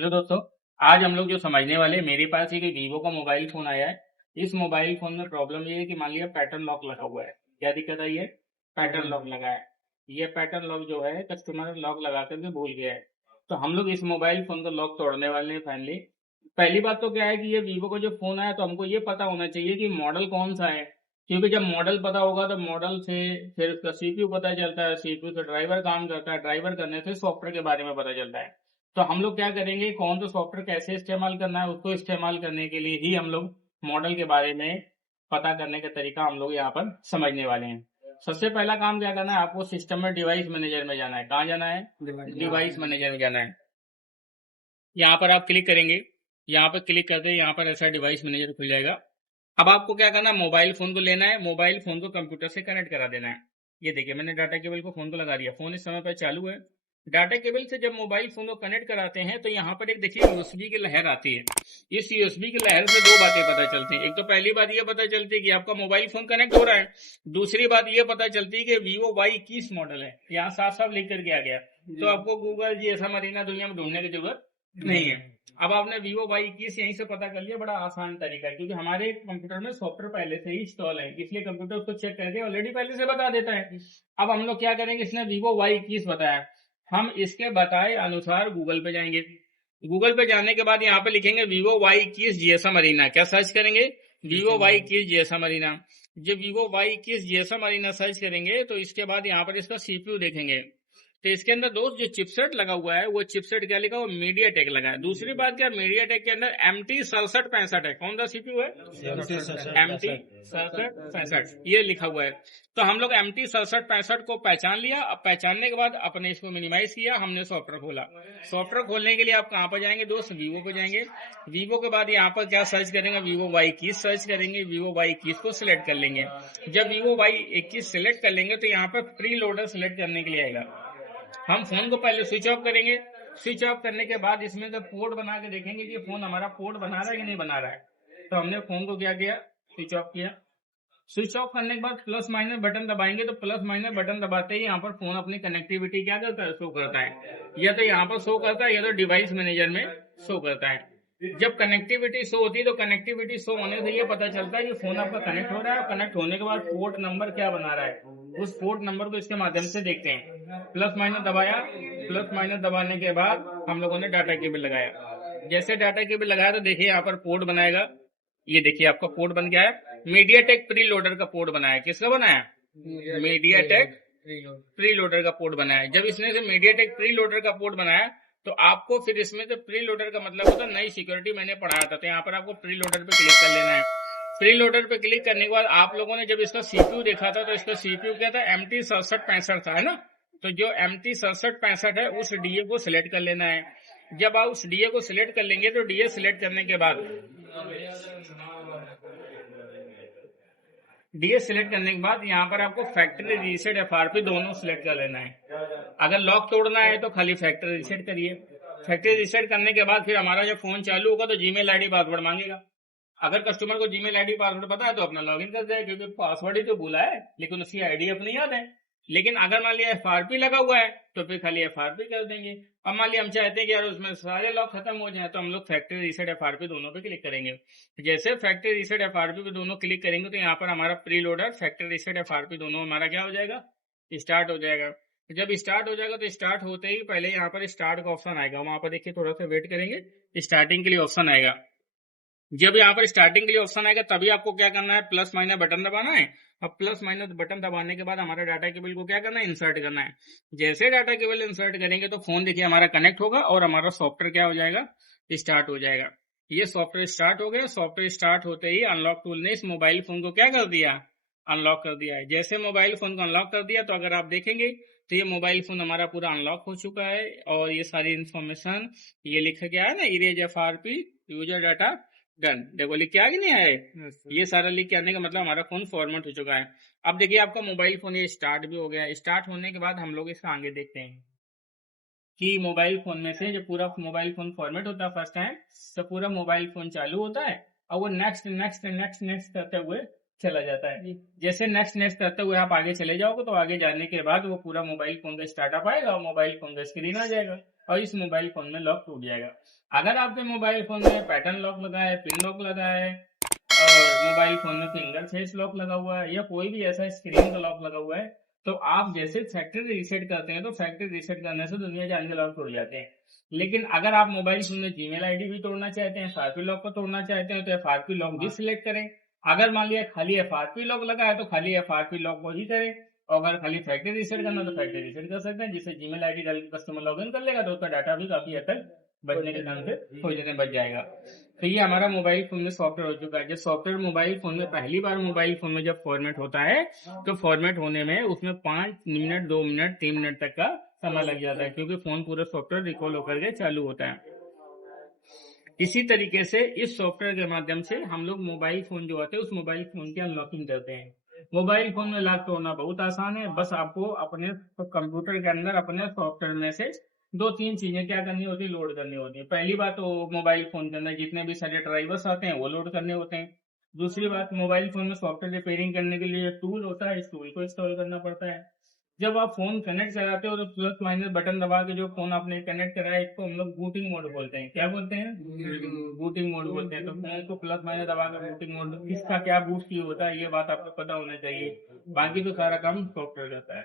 चलो दोस्तों, आज हम लोग जो समझने वाले हैं, मेरे पास एक वीवो का मोबाइल फोन आया है। इस मोबाइल फोन में प्रॉब्लम ये है कि मान लिया पैटर्न लॉक लगा हुआ है। क्या दिक्कत आई है? पैटर्न लॉक लगा है। ये पैटर्न लॉक जो है कस्टमर लॉक लगा करके भूल गया है। तो हम लोग इस मोबाइल फोन का लॉक तोड़ने वाले हैं फाइनली। पहली बात तो क्या है कि ये वीवो का जो फोन आया तो हमको ये पता होना चाहिए कि मॉडल कौन सा है। क्योंकि जब मॉडल पता होगा तो मॉडल से फिर उसका सीपीयू पता चलता है, सीपीयू से ड्राइवर काम करता है, ड्राइवर करने से सॉफ्टवेयर के बारे में पता चलता है। तो हम लोग क्या करेंगे, कौन सा सॉफ्टवेयर कैसे इस्तेमाल करना है, उसको इस्तेमाल करने के लिए ही हम लोग मॉडल के बारे में पता करने का तरीका हम लोग यहाँ पर समझने वाले हैं। सबसे पहला काम क्या करना है, आपको सिस्टम में डिवाइस मैनेजर में जाना है। कहाँ जाना है? डिवाइस मैनेजर में जाना है। यहाँ पर आप क्लिक करेंगे। यहाँ पर क्लिक करते ही यहाँ पर ऐसा डिवाइस मैनेजर खुल जाएगा। अब आपको क्या करना है, मोबाइल फोन को लेना है, मोबाइल फोन को कंप्यूटर से कनेक्ट करा देना है। ये देखिए मैंने डाटा केबल को फोन को लगा दिया, फोन इस समय पर चालू है। डाटा केबल से जब मोबाइल फोन को कनेक्ट कराते हैं तो यहाँ पर एक देखिए यूएसबी की लहर आती है। इस यूएसबी की लहर से दो बातें पता चलती हैं। एक तो पहली बात ये पता चलती है कि आपका मोबाइल फोन कनेक्ट हो रहा है। दूसरी बात ये पता चलती है कि वीवो Y21 मॉडल है। यहाँ साफ साफ लिख करके आ गया। तो आपको गूगल जी ऐसा मरीना दुनिया में ढूंढने की जरूरत नहीं है। अब आपने वीवो Y21 यहीं से पता कर लिया, बड़ा आसान तरीका है क्योंकि हमारे कंप्यूटर में सॉफ्टवेयर पहले से ही इंस्टॉल है, इसलिए कंप्यूटर उसको चेक करके ऑलरेडी पहले से बता देता है। अब हम लोग क्या करेंगे, इसने वीवो Y21 बताया, हम इसके बताए अनुसार गूगल पे जाएंगे। गूगल पे जाने के बाद यहाँ पे लिखेंगे वीवो Y21 जीएसएम अरीना। क्या सर्च करेंगे? Vivo Y21 GSM arena. जब Vivo Y21 GSM arena search करेंगे तो इसके बाद यहाँ पर इसका सीपीयू देखेंगे। तो इसके अंदर दोस्त जो चिपसेट लगा हुआ है वो चिपसेट क्या लिखा हुआ? मीडिया टेक लगा है। दूसरी बात क्या, मीडिया टेक के अंदर MT6765 है। कौन सा सीपीयू है? MT6765 ये लिखा हुआ है। तो हम लोग MT6765 को पहचान लिया। अब पहचानने के बाद अपने इसको मिनिमाइज किया, हमने सॉफ्टवेयर खोला। सॉफ्टवेयर खोलने के लिए आप कहाँ पर जाएंगे दोस्त? वीवो पे जाएंगे। वीवो के बाद यहाँ पर क्या सर्च करेंगे? वीवो Y21 सर्च करेंगे। वीवो Y21 को सिलेक्ट कर लेंगे। जब वीवो Y21 सिलेक्ट कर लेंगे तो यहाँ पर प्री लोडर सिलेक्ट करने के लिए आएगा। हम फोन को पहले स्विच ऑफ करेंगे। स्विच ऑफ करने के बाद इसमें से पोर्ट बना के देखेंगे कि फोन हमारा पोर्ट बना रहा है कि नहीं बना रहा है। तो हमने फोन को क्या किया? स्विच ऑफ किया। स्विच ऑफ करने के बाद प्लस माइनस बटन दबाएंगे तो प्लस माइनस बटन दबाते ही यहाँ पर फोन अपनी कनेक्टिविटी क्या करता है? शो करता है। या तो यहाँ पर शो करता है या तो डिवाइस मैनेजर में शो करता है। जब कनेक्टिविटी शो होती है तो कनेक्टिविटी शो होने से ये पता चलता है कि फोन आपका कनेक्ट हो रहा है। कनेक्ट होने के बाद पोर्ट नंबर क्या बना रहा है, उस पोर्ट नंबर को इसके माध्यम से देखते हैं। प्लस माइनस दबाया, प्लस माइनस दबाने के बाद हम लोगों ने डाटा केबल लगाया। जैसे डाटा केबल लगाया तो देखिए यहाँ पर पोर्ट बनाएगा। ये देखिए आपका पोर्ट बन गया है। मीडियाटेक प्री लोडर का पोर्ट बनाया। किसका बनाया? मीडियाटेक प्री लोडर का पोर्ट बनाया। जब इसने से मीडियाटेक प्री लोडर का पोर्ट बनाया तो आपको फिर इसमें से प्री लोडर का मतलब होता है नई सिक्योरिटी मैंने पढ़ाया था। तो यहाँ पर आपको प्री लोडर पे क्लिक कर लेना है। प्री लोडर पे क्लिक करने के बाद आप लोगों ने जब इसका सीपीयू देखा था तो इसका सीपीयू क्या था? MT6765 था, है ना? तो जो MT6765 है उस डीए को सिलेक्ट कर लेना है। जब आप उस डीए को सिलेक्ट कर लेंगे तो डीए सिलेक्ट करने के बाद डीए सिलेक्ट करने के बाद यहाँ पर आपको फैक्ट्री रीसेट FRP दोनों सिलेक्ट कर लेना है। अगर लॉक तोड़ना है तो खाली फैक्ट्री रीसेट करिए। फैक्ट्री रीसेट करने के बाद फिर हमारा जब फोन चालू होगा तो जीमेल आईडी पासवर्ड मांगेगा। अगर कस्टमर को जीमेल आईडी पासवर्ड पता है तो अपना लॉगिन कर जाए, क्योंकि पासवर्ड ही तो भूला है लेकिन उसकी आईडी अपनी याद है। लेकिन अगर मान लिया FRP लगा हुआ है तो फिर खाली FRP कर देंगे। अब मान लिया हम चाहते हैं कि यार उसमें सारे लॉक खत्म हो जाए तो हम लोग फैक्ट्री रीसेट FRP दोनों पे क्लिक करेंगे। जैसे फैक्ट्री रीसेट FRP पे दोनों क्लिक करेंगे तो यहाँ पर हमारा pre loader factory reset FRP दोनों हमारा क्या हो जाएगा? स्टार्ट हो जाएगा। जब स्टार्ट हो जाएगा तो स्टार्ट होते ही पहले यहाँ पर स्टार्ट का ऑप्शन आएगा। वहां पर देखिए थोड़ा सा वेट करेंगे, स्टार्टिंग के लिए ऑप्शन आएगा। जब यहाँ पर स्टार्टिंग के लिए ऑप्शन आएगा तभी आपको क्या करना है? प्लस माइनस बटन दबाना है। अब प्लस माइनस बटन दबाने के बाद हमारा डाटा केबल को क्या करना है? इंसर्ट करना है। जैसे डाटा केबल इंसर्ट करेंगे तो फोन देखिए हमारा कनेक्ट होगा और हमारा सॉफ्टवेयर क्या हो जाएगा? स्टार्ट हो जाएगा। ये सॉफ्टवेयर स्टार्ट हो गया। सॉफ्टवेयर स्टार्ट होते ही अनलॉक टूल ने इस मोबाइल फोन को क्या कर दिया? अनलॉक कर दिया है। जैसे मोबाइल फोन को अनलॉक कर दिया तो अगर आप देखेंगे तो ये मोबाइल फोन हमारा पूरा अनलॉक हो चुका है और ये सारी इंफॉर्मेशन ये लिखा गया है ना, erase FRP user data done. देखो लिख के आ गया नहीं आए? ये सारा लिख के आने का मतलब हमारा फोन फॉर्मेट हो चुका है। अब देखिए आपका मोबाइल फोन ये स्टार्ट भी हो गया। स्टार्ट होने के बाद हम लोग इसका आगे देखते हैं कि मोबाइल फोन में से जब पूरा मोबाइल फोन फॉर्मेट होता है फर्स्ट टाइम तो पूरा मोबाइल फोन चालू होता है और वो नेक्स्ट नेक्स्ट नेक्स्ट नेक्स्ट करते हुए चला जाता है। जैसे नेक्स्ट नेक्स्ट करते हुए आप आगे चले जाओगे तो आगे जाने के बाद वो पूरा मोबाइल फोन का स्टार्टअप आएगा और मोबाइल फोन का स्क्रीन आ जाएगा। और इस मोबाइल फोन में लॉक टूट जाएगा। अगर आपके मोबाइल फोन में पैटर्न लॉक लगा है, पिन लॉक लगा है और मोबाइल फोन में फिंगर फेस लॉक लगा हुआ है या कोई भी ऐसा स्क्रीन का लॉक लगा हुआ है, तो आप जैसे फैक्ट्री रीसेट करते हैं तो फैक्ट्री रीसेट करने से दुनिया जान के लॉक टूट जाते हैं। लेकिन अगर आप मोबाइल फोन में जीमेल आईडी भी तोड़ना चाहते हैं, एफआरपी लॉक को तोड़ना चाहते हैं, तो एफआरपी लॉक भी सिलेक्ट करें। अगर मान लिया खाली एफआरपी लॉक लगा है तो खाली एफआरपी लॉक को ही करें, और अगर खाली फैक्ट्री रीसेट करना तो फैक्ट्री रीसेट कर सकते हैं, जिससे जीमेल आईडी डाल के कस्टमर लॉग इन कर लेगा तो उसका डाटा भी काफी हद तक बचने के नाम से हो जाने बच जाएगा। तो ये हमारा मोबाइल फोन में सॉफ्टवेयर हो चुका है। जब सॉफ्टवेयर मोबाइल फोन में पहली बार मोबाइल फोन में जब फॉर्मेट होता है तो फॉर्मेट होने में उसमें 5 मिनट, 2 मिनट, 3 मिनट तक का समय लग जाता है, क्योंकि फोन पूरा सॉफ्टवेयर रिकॉल होकर के चालू होता है। इसी तरीके से इस सॉफ्टवेयर के माध्यम से हम लोग मोबाइल फोन जो होते हैं उस मोबाइल फोन की अनलॉकिंग करते हैं। मोबाइल फोन में लॉक तोड़ना बहुत आसान है। बस आपको अपने कंप्यूटर के अंदर अपने सॉफ्टवेयर में से 2-3 चीजें क्या करनी होती है, लोड करनी होती है। पहली बात तो मोबाइल फोन के अंदर जितने भी सारे ड्राइवर्स आते हैं वो लोड करने होते हैं। दूसरी बात, मोबाइल फोन में सॉफ्टवेयर रिपेयरिंग करने के लिए टूल होता है, इस टूल को इंस्टॉल करना पड़ता है। जब आप फोन कनेक्ट कराते हो तो प्लस माइनस बटन दबा के जो फोन आपने कनेक्ट कराया इसको हम लोग बूटिंग मोड बोलते हैं। क्या बोलते हैं? बूटिंग मोड बोलते हैं। तो फोन को प्लस माइनस दबा के बूटिंग मोड, किसका क्या बूट की होता है ये बात आपको पता होना चाहिए। बाकी तो सारा काम सॉफ्टवेयर करता है।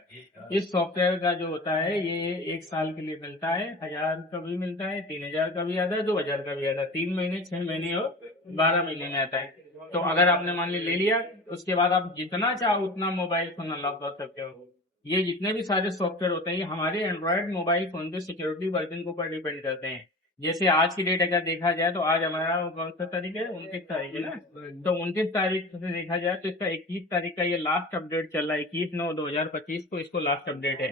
इस सॉफ्टवेयर का जो होता है ये 1 साल के लिए मिलता है, 1000 का भी मिलता है, 3000 का भी आता है, 2000 का भी आता है। 3 महीने, 6 महीने और 12 महीने में आता है। तो अगर आपने मान ली ले लिया, उसके बाद आप जितना चाहो उतना मोबाइल फोन अनलॉक कर सकते हो। ये जितने भी सारे सॉफ्टवेयर होते हैं ये हमारे एंड्रॉयड मोबाइल फोन के सिक्योरिटी वर्जन के ऊपर डिपेंड करते हैं। जैसे आज की डेट अगर देखा जाए तो आज हमारा कौन सा तारीख है? 29 तारीख है ना। तो 29 तारीख से देखा जाए तो इसका 21 तारीख का ये लास्ट अपडेट चल रहा है। 21/9/2025 को इसको लास्ट अपडेट है।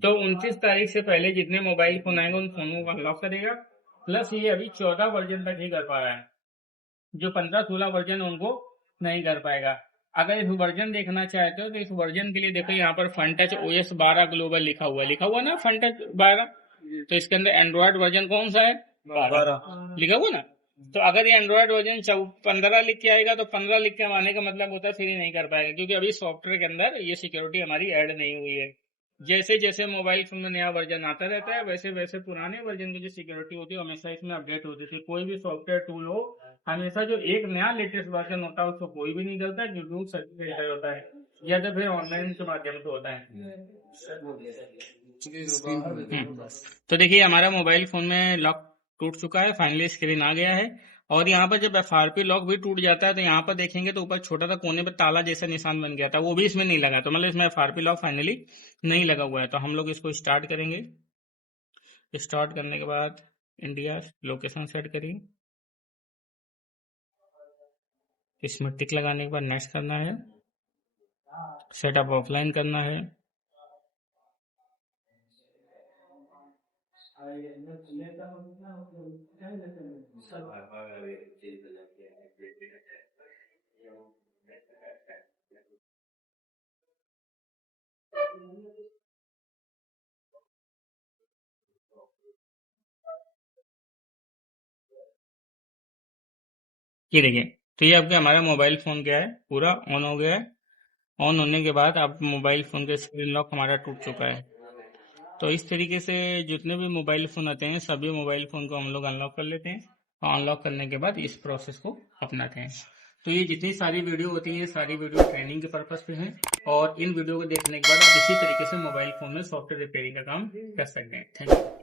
तो 29 तारीख से पहले जितने मोबाइल फोन आएंगे उन फोनों को अनलॉक करेगा। प्लस ये अभी 14 वर्जन तक ही कर पा रहा है, जो 15-16 वर्जन उनको नहीं कर पाएगा। अगर इस वर्जन देखना चाहते हो तो इस वर्जन के लिए देखो यहाँ पर FunTouch OS 12 ग्लोबल लिखा हुआ ना, FunTouch 12। तो इसके अंदर एंड्रॉयड वर्जन कौन सा है? 12 लिखा हुआ ना। तो अगर ये एंड्रॉयड वर्जन 15 लिख के आएगा तो 15 लिख के आने का मतलब होता है फ्री नहीं कर पाएगा, क्योंकि अभी सॉफ्टवेयर के अंदर ये सिक्योरिटी हमारी ऐड नहीं हुई है। जैसे जैसे मोबाइल फोन में नया वर्जन आता रहता है वैसे वैसे पुराने वर्जन की जो सिक्योरिटी होती है हमेशा इसमें अपडेट होती है। कोई भी सॉफ्टवेयर टूल हो, हमेशा जो एक नया लेटेस्ट वर्जन होता है उसको कोई भी नहीं करता, क्योंकि सर्टिफिकेट होता है या तो फिर ऑनलाइन के माध्यम से होता है। तो देखिए हमारा मोबाइल फोन में लॉक टूट चुका है, फाइनली स्क्रीन आ गया है। और यहाँ पर जब एफआरपी लॉक भी टूट जाता है तो यहाँ पर देखेंगे तो ऊपर छोटा सा कोने पे ताला जैसा निशान बन गया था, वो भी इसमें नहीं लगा। तो मतलब इसमें एफआरपी लॉक फाइनली नहीं लगा हुआ है। तो हम लोग इसको स्टार्ट करेंगे। स्टार्ट करने के बाद इंडिया लोकेशन सेट करिए, इसमें टिक लगाने के बाद नेक्स्ट करना है, सेटअप ऑफलाइन करना है। ये देखिए, तो ये आपके हमारा मोबाइल फोन क्या है, पूरा ऑन हो गया है। ऑन होने के बाद आप मोबाइल फोन का स्क्रीन लॉक हमारा टूट चुका है। तो इस तरीके से जितने भी मोबाइल फोन आते हैं सभी मोबाइल फोन को हम लोग अनलॉक कर लेते हैं, और अनलॉक करने के बाद इस प्रोसेस को अपनाते हैं। तो ये जितनी सारी वीडियो होती है सारी वीडियो ट्रेनिंग के पर्पज पे है, और इन वीडियो को देखने के बाद आप इसी तरीके से मोबाइल फोन में सॉफ्टवेयर रिपेयरिंग का काम कर सकते हैं। Thank you.